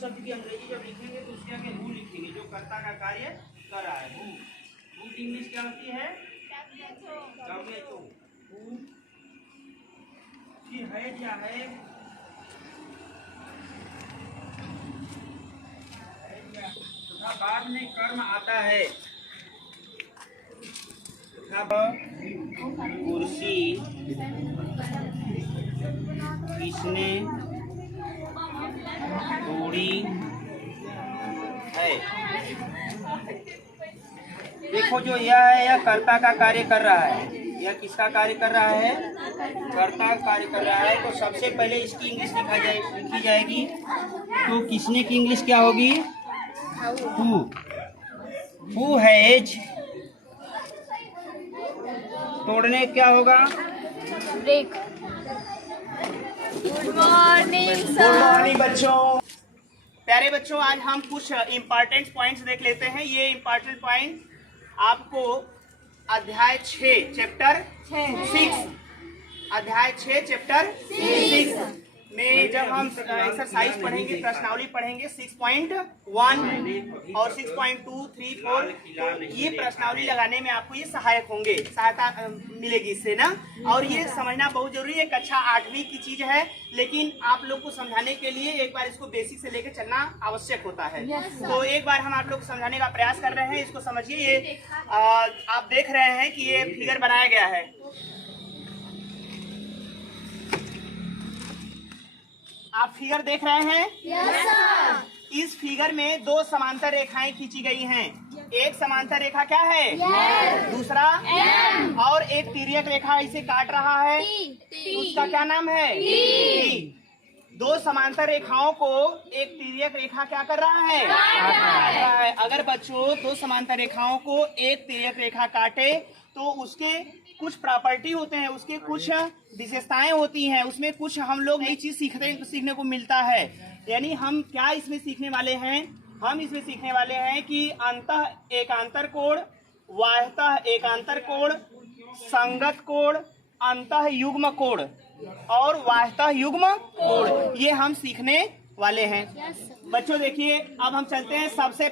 शब्द की अंग्रेजी जब लिखेंगे तो उसके आगे हु लिखेंगे, जो कर्ता का कार्य कर रहा है। हु की इंग्लिश क्या होती है? WHO। हु फिर है क्या है? तथा बाद में कर्म आता है। कुर्सी किसने तोड़ी है। देखो जो यह है, यह कर्ता का कार्य कर रहा है। यह किसका कार्य कर रहा है? कर्ता का कार्य कर रहा है। तो सबसे पहले इसकी इंग्लिश लिखी जाएगी। तो किसने की इंग्लिश क्या होगी? Who has. तोड़ने क्या होगा? Break. Good morning sir. Good morning बच्चों। प्यारे बच्चों, आज हम कुछ इम्पोर्टेंट पॉइंट्स देख लेते हैं। ये इम्पोर्टेंट पॉइंट आपको अध्याय 6 चैप्टर 6 अध्याय 6 चैप्टर 6 में जब हम एक्सरसाइज पढ़ेंगे, प्रश्नावली पढ़ेंगे 6.1 और 6.2, 3, 4, तो ये प्रश्नावली लगाने में आपको ये सहायक होंगे, सहायता मिलेगी इससे ना। और ये समझना बहुत जरूरी है। कक्षा 8वीं की चीज है, लेकिन आप लोग को समझाने के लिए एक बार इसको बेसिक से लेकर चलना आवश्यक होता है। तो एक बार हम आप लोग को समझाने का प्रयास कर रहे हैं। इसको समझिए। ये आप देख रहे हैं कि ये फिगर बनाया गया है। आप फिगर देख रहे हैं? Yes sir. इस फिगर में दो समांतर रेखाएं खींची गई हैं। एक समांतर रेखा क्या है? दूसरा M। और एक तिर्यक रेखा इसे काट रहा है। उसका क्या नाम है? T। दो समांतर रेखाओं को एक तिर्यक रेखा क्या कर रहा है? काट रहा है। अगर बच्चों दो समांतर रेखाओं को एक तिर्यक रेखा काटे तो उसके कुछ प्रॉपर्टी होते हैं, उसके कुछ विशेषताएं होती हैं, उसमें कुछ हम लोग नई चीज सीखने को मिलता है। यानी हम क्या इसमें सीखने वाले हैं? हम इसमें सीखने वाले हैं कि अंतः एकांतर कोण, बाह्यतः एकांतर कोण, संगत कोण, अंतः युग्म कोण और बाह्यतः युग्म कोण, ये हम सीखने वाले हैं। बच्चों देखिए, अब हम चलते हैं सबसे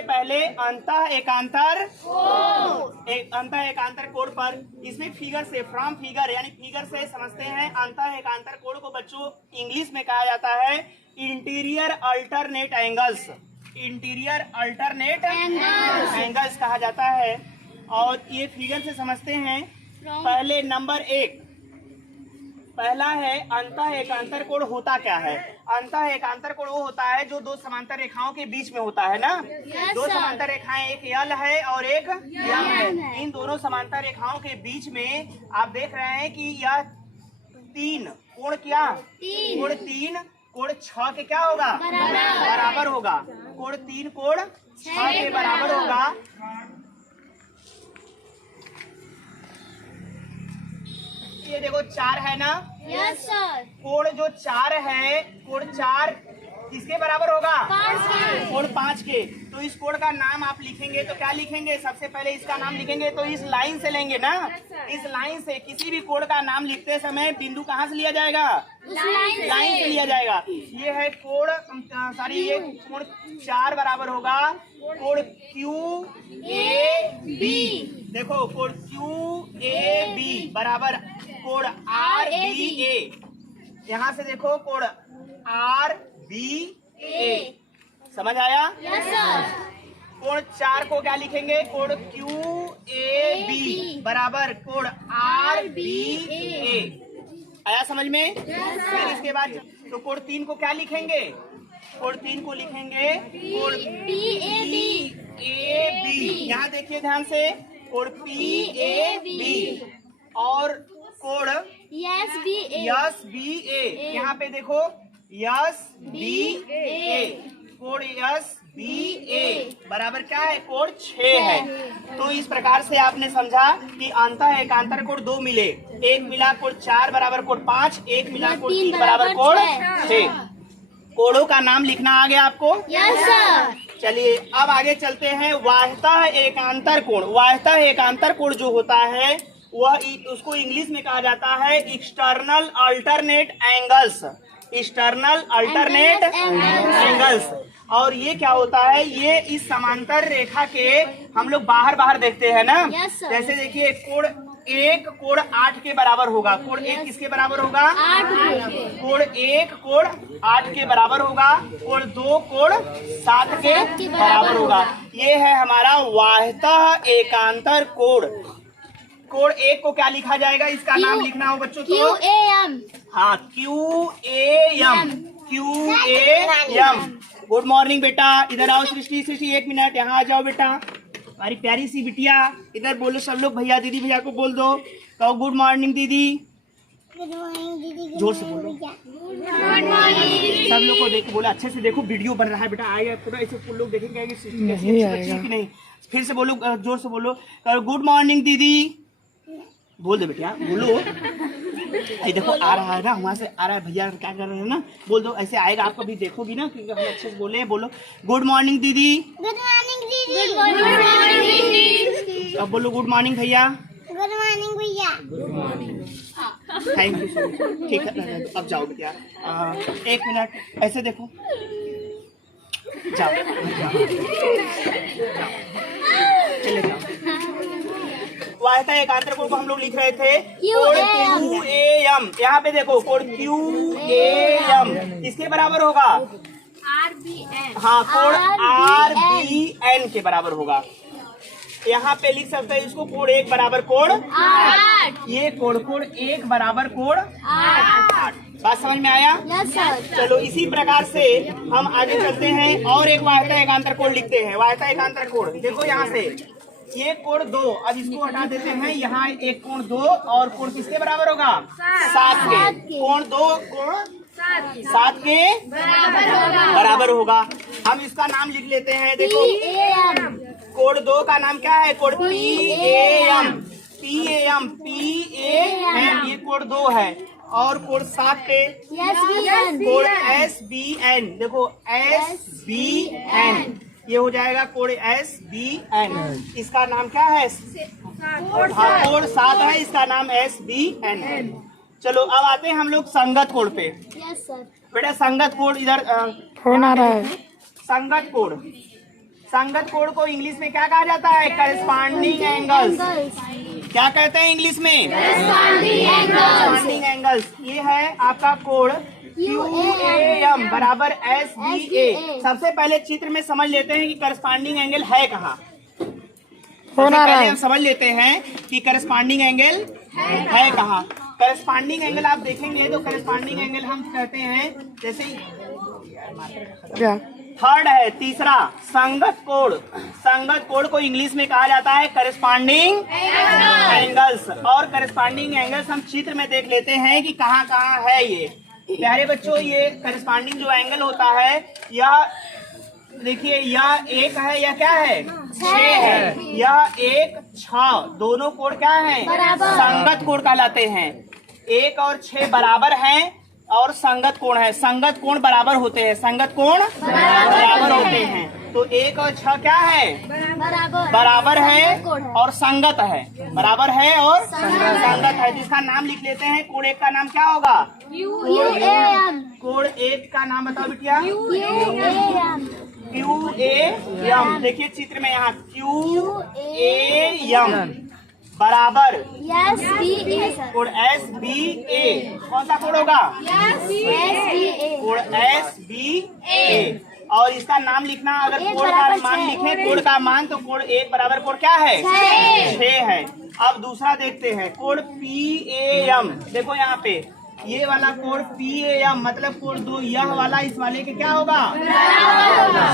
पहले अंतः एकांतर कोण पर। इसमें फिगर से, फ्रॉम फिगर यानी फिगर से समझते हैं। अंतः एकांतर कोण को बच्चों इंग्लिश में कहा जाता है interior alternate angles. Interior alternate angles कहा जाता है। और ये फिगर से समझते हैं। पहले नंबर 1, पहला है अंतः एकांतर कोण होता क्या है? अंतः एकांतर कोण वो होता है जो दो समांतर रेखाओं के बीच में होता है ना। दो समांतर रेखाएं, एक यल है और एक यम है। इन दोनों समांतर रेखाओं के बीच में आप देख रहे हैं कि यह 3 कोण क्या? कोण 3 कोण 6 के क्या होगा? बराबर होगा। कोण 3 कोण 6 के बराबर होगा। ये देखो 4 है ना? Yes sir. कोण जो 4 है, कोण 4 किसके बराबर होगा? 5 के। कोण 5 के। तो इस कोण का नाम आप लिखेंगे तो क्या लिखेंगे? सबसे पहले इसका नाम लिखेंगे तो इस लाइन से लेंगे ना। इस लाइन से किसी भी कोण का नाम लिखते समय बिंदु कहाँ से लिया जाएगा? लाइन से लिया जाएगा। ये है कोण, ये कोण 4 बराबर होगा कोण QAB। देखो कोण QAB बराबर कोण RBA। यहाँ से देखो कोण RBA। समझ आया? Yes sir. कोण 4 को क्या लिखेंगे? कोण QAB बराबर कोण RBA। आया समझ में? फिर इसके बाद तो कोण 3 को क्या लिखेंगे? कोण 3 को लिखेंगे कोण PAB। यहाँ देखिए ध्यान से, कोण PAB और कोण SBA। यहाँ पे देखो SBA। कोण SBA बराबर क्या है? कोण 6 है। तो इस प्रकार से आपने समझा कि अंतः एकांतर कोण 2 मिले। एक मिला कोण 4 बराबर कोण 5, एक मिला कोण 3 बराबर कोण 6। कोणों का नाम लिखना आ गया आपको? Yes sir. चलिए अब आगे चलते हैं। बाह्यतः एकांतर कोण। बाह्यतः एकांतर कोण जो होता है वह उसको इंग्लिश में कहा जाता है external alternate angles. External alternate angles. और ये क्या होता है, ये इस समांतर रेखा के हम लोग बाहर बाहर देखते हैं ना। Yes, sir. जैसे देखिए कोण 1 कोण 8 के बराबर होगा। कोण 1 किसके बराबर होगा? 8 कोण 1 कोण 8 के बराबर होगा। कोण 2 कोण 7 के बराबर होगा। ये है हमारा वाह्यतः एकांतर कोण। कोण 1 को क्या लिखा जाएगा, इसका नाम लिखना हो बच्चों तो QAM। हाँ, QAM। QAM। गुड मॉर्निंग बेटा, इधर आओ सृष्टि। सृष्टि 1 मिनट यहाँ आ जाओ बेटा, हमारी प्यारी सी बिटिया। इधर बोलो सब लोग, भैया दीदी भैया को बोल दो, कहो गुड मॉर्निंग दीदी। गुड मॉर्निंग दीदी। जोर से बोलो, गुड मॉर्निंग। सब लोग को देखो, बोलो अच्छे से देखो, वीडियो बन रहा है बेटा। आएगा पूरा ऐसे लोग देखेंगे कि सृष्टि कैसी अच्छी बच्ची है कि नहीं। फिर से बोलो, जोर से बोलो, कहो गुड मॉर्निंग दीदी। बोल दो बेटा, बोलो। ये देखो आ रहा है ना, वहाँ से आ रहा है भैया, क्या कर रहे हैं ना, बोल दो। ऐसे आएगा, आपको भी देखोगी ना क्योंकि हम अच्छे से बोले। बोलो गुड मॉर्निंग दीदी। गुड मॉर्निंग दीदी। गुड मॉर्निंग दीदी। अब बोलो गुड मॉर्निंग भैया। गुड मॉर्निंग भैया। Thank you so much. ठीक है, अब जाओ बेटा। 1 मिनट ऐसे देखो, जाओ चले जाओ। वाह्यतः एकांतर कोण को हम लोग लिख रहे थे कोण QAM। यहाँ पे देखो कोण QAM किसके बराबर होगा? RBN। हाँ, कोण RBN के बराबर होगा। यहाँ पे लिख सकते हैं इसको कोण 1 बराबर कोण 8। ये कोण 1 बराबर कोण 8। बात समझ में आया? Yes sir. चलो इसी प्रकार से हम आगे चलते हैं और एक वाह्यतः एकांतर कोण लिखते हैं। वाह्यतः एकांतर कोण देखो यहाँ से, ये कोण 2, अब इसको हटा देते हैं। यहाँ एक कोण 2 और कोण किसके बराबर होगा? 7 के। कोण 2 कोण 7 के बराबर होगा। हम इसका नाम लिख लेते हैं। देखो कोण 2 का नाम क्या है? कोण PAM। ये कोण 2 है। और कोण 7 पे कोण SBN। देखो SBN, ये हो जाएगा कोण SBN। इसका नाम क्या है? हाँ, कोण 7 है, इसका नाम SBN। चलो अब आते हैं हम लोग संगत कोण पे। Yes sir. बेटा संगत कोण इधर फोन आ रहा है। संगत कोण, संगत कोण को इंग्लिश में क्या कहा जाता है? Corresponding angles. क्या कहते हैं इंग्लिश में? Corresponding angles. ये है आपका कोण QAM बराबर SBA। सबसे पहले चित्र में समझ लेते हैं कि करस्पॉन्डिंग एंगल है कहाँ। फोन आ रहा पहले है। हम समझ लेते हैं कि करस्पॉन्डिंग एंगल है कहाँ। करस्पॉन्डिंग एंगल आप देखेंगे तो करस्पॉन्डिंग एंगल हम कहते हैं, जैसे क्या? थर्ड है, तीसरा संगत कोण। संगत कोण को इंग्लिश में कहा जाता है करस्पॉन्डिंग एंगल्स। और करस्पॉन्डिंग एंगल्स हम चित्र में देख लेते हैं कि कहाँ कहाँ है ये। प्यारे बच्चों, ये करस्पॉन्डिंग जो एंगल होता है, यह देखिए, यह 1 है, यह क्या है? 6 है। यह 1 6, दोनों कोण क्या है? संगत कोण कहलाते हैं। 1 और 6 बराबर हैं और संगत कोण है। संगत कोण बराबर होते हैं, संगत कोण बराबर होते हैं। तो 1 और 6 क्या है? बराबर है और संगत है। बराबर है और संगत है, जिसका नाम लिख लेते हैं। कोण 1 का नाम क्या होगा? कोण 1 का नाम बताओ बिटिया। QAM। देखिए चित्र में यहाँ QAM बराबर कोण SBA। कौन सा कोण होगा? कोण SBA। और इसका नाम लिखना, अगर कोण का मान लिखे, कोण का मान, तो कोण 1 बराबर कोण क्या है? 6 है। अब दूसरा देखते हैं, कोण PAM। देखो यहाँ पे ये वाला कोण PAM मतलब कोण 2, यह वाला इस वाले के क्या होगा?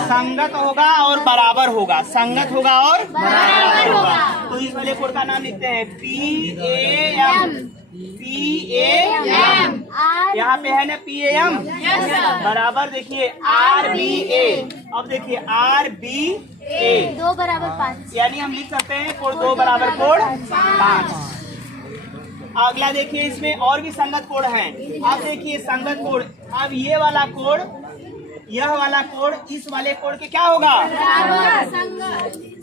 संगत होगा और बराबर होगा। संगत होगा और बराबर होगा। तो इस वाले कोण का नाम लिखते हैं PAM। यहाँ पे है ना PAM बराबर, देखिए RBA। अब देखिए RBA 2 बराबर 5। यानी हम लिख सकते हैं कोण 2 बराबर कोण 5। अगला देखिए, इसमें और भी संगत कोण हैं। अब देखिए संगत कोण, अब ये वाला कोण, यह वाला कोण इस वाले कोण के क्या होगा?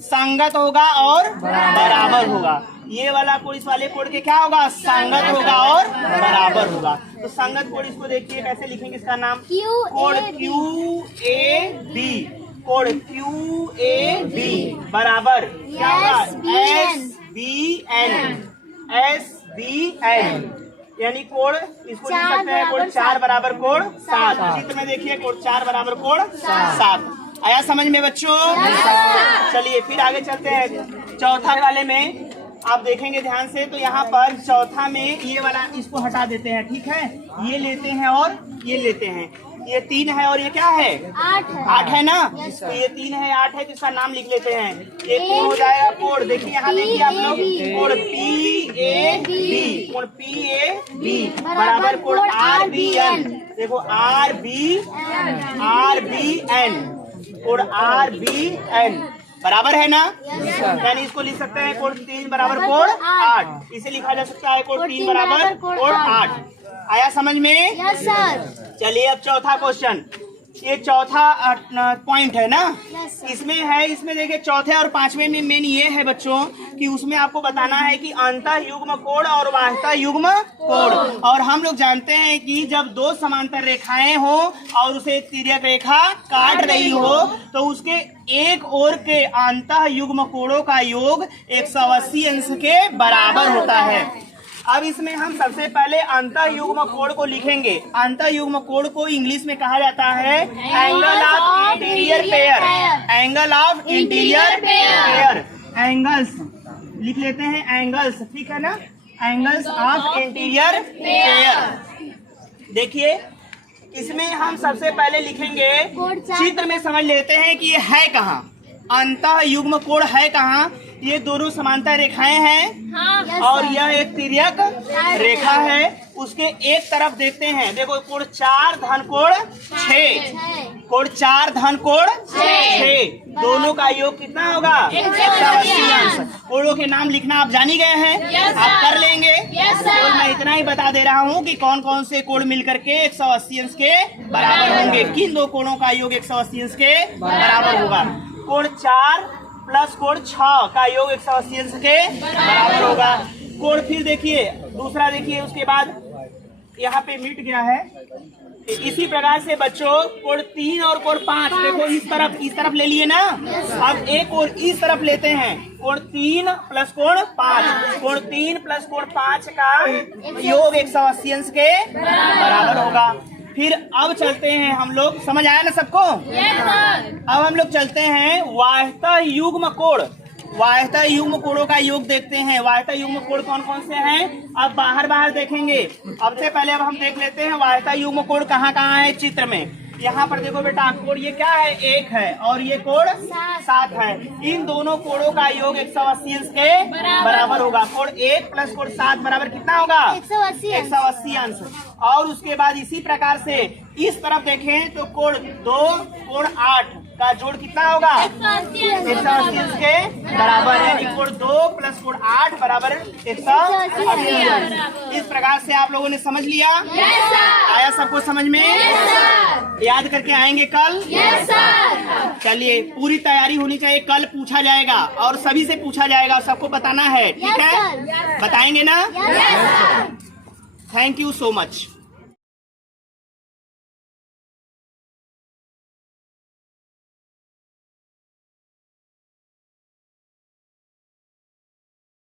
संगत होगा और बराबर होगा। ये वाला कोड इस वाले कोड के क्या होगा, संगत होगा और बराबर होगा। तो संगत कोड इसको देखिए कैसे लिखेंगे, इसका नाम कोड QAB, कोड QAB बराबर क्या होगा, SBN, यानी कोड इसको लिख सकते हैं कोड 4 बराबर कोड 7। चित्र में देखिए कोड 4 बराबर कोड 7। आया समझ में बच्चों? चलिए फिर आगे चलते हैं। चौथा वाले में आप देखेंगे ध्यान से, तो यहाँ पर चौथा में ये वाला इसको हटा देते हैं, ठीक है। ये लेते हैं और ये लेते हैं, ये 3 है और ये क्या है, 8 है ना। तो ये 3 है 8 है, तो इसका नाम लिख लेते हैं। एक कोड हो जाएगा कोड, देखिए यहाँ देखिए आप लोग, कोड PAB, कोड PAB बराबर कोड RBN, देखो RBN, कोड RBN बराबर है ना। यानी इसको लिख सकते हैं कोड 3 बराबर कोड 8, इसे लिखा जा सकता है कोड 3 बराबर कोड 8। आया समझ में? Yes sir. चलिए अब चौथा क्वेश्चन, ये चौथा पॉइंट है ना। इसमें है, इसमें देखिए चौथे और पांचवें में मेन ये है बच्चों कि उसमें आपको बताना है कि अंतः युग्म कोण और वाह्यता युग्म कोण। और हम लोग जानते हैं कि जब दो समांतर रेखाएं हो और उसे तिर्यक रेखा काट रही हो तो उसके एक ओर के अंतः युग्म कोणों का योग 180 अंश के बराबर होता है। अब इसमें हम सबसे पहले अंतः युग्म कोण को लिखेंगे। अंतः युग्म कोण को इंग्लिश में कहा जाता है angle of interior pair, angle of interior pair, angles लिख लेते हैं, एंगल्स, ठीक है ना, एंगल्स ऑफ इंटीरियर पेयर। देखिए इसमें हम सबसे पहले लिखेंगे, चित्र में समझ लेते हैं कि ये है कहाँ, अंतः युग्म कोण है कहाँ। ये दोनों समांतर रेखाएं हैं और यह एक तिर्यक रेखा है। उसके एक तरफ देखते हैं, देखो कोण 4 धन कोण 6, कोण 4 धन कोण 6, दोनों का योग कितना होगा, 180 अंश। कोणों के नाम लिखना आप जान ही गए हैं, आप कर लेंगे। तो मैं इतना ही बता दे रहा हूँ कि कौन कौन से कोण मिलकर के 180 अंश के बराबर होंगे। किन दो कोणों का योग 180 अंश के बराबर होगा, कोण 4 प्लस कोण 6 का योग 180 अंश के बराबर होगा। कोण फिर देखिए दूसरा, देखिए उसके बाद यहाँ पे मिट गया है। इसी प्रकार से बच्चों कोण 3 और कोण 5, देखो इस तरफ ले लिए ना। अब एक और इस तरफ लेते हैं, कोण 3 प्लस कोण 5, कोण 3 प्लस कोण 5 का योग 180 अंश के बराबर होगा। फिर अब चलते हैं हम लोग, समझ आया ना सबको? अब हम लोग चलते हैं वाह्यता युग्म कोण। वाह्यता युग्म कोणों का योग देखते हैं। वाह्यता युग्म कोण कौन कौन से हैं, अब बाहर देखेंगे। अब से पहले अब हम देख लेते हैं वाह्यता युग्म कोण कहाँ कहाँ है चित्र में। यहाँ पर देखो बेटा, कोण ये क्या है, 1 है और ये कोण 7 है। इन दोनों कोणों का योग 180 अंश के बराबर होगा। कोण 1 प्लस कोण 7 बराबर कितना होगा, 180 अंश। और उसके बाद इसी प्रकार से इस तरफ देखें तो कोण 2 कोण 8 का जोड़ कितना होगा, 180 अंश के बराबर है। कोण 2 प्लस कोण 8 बराबर 180 अंश। इस प्रकार से आप लोगों ने समझ लिया? आया सबको समझ में? याद करके आएंगे कल? चलिए पूरी तैयारी होनी चाहिए, कल पूछा जाएगा और सभी से पूछा जाएगा, सबको बताना है, ठीक है? बताएंगे ना? Thank you so much.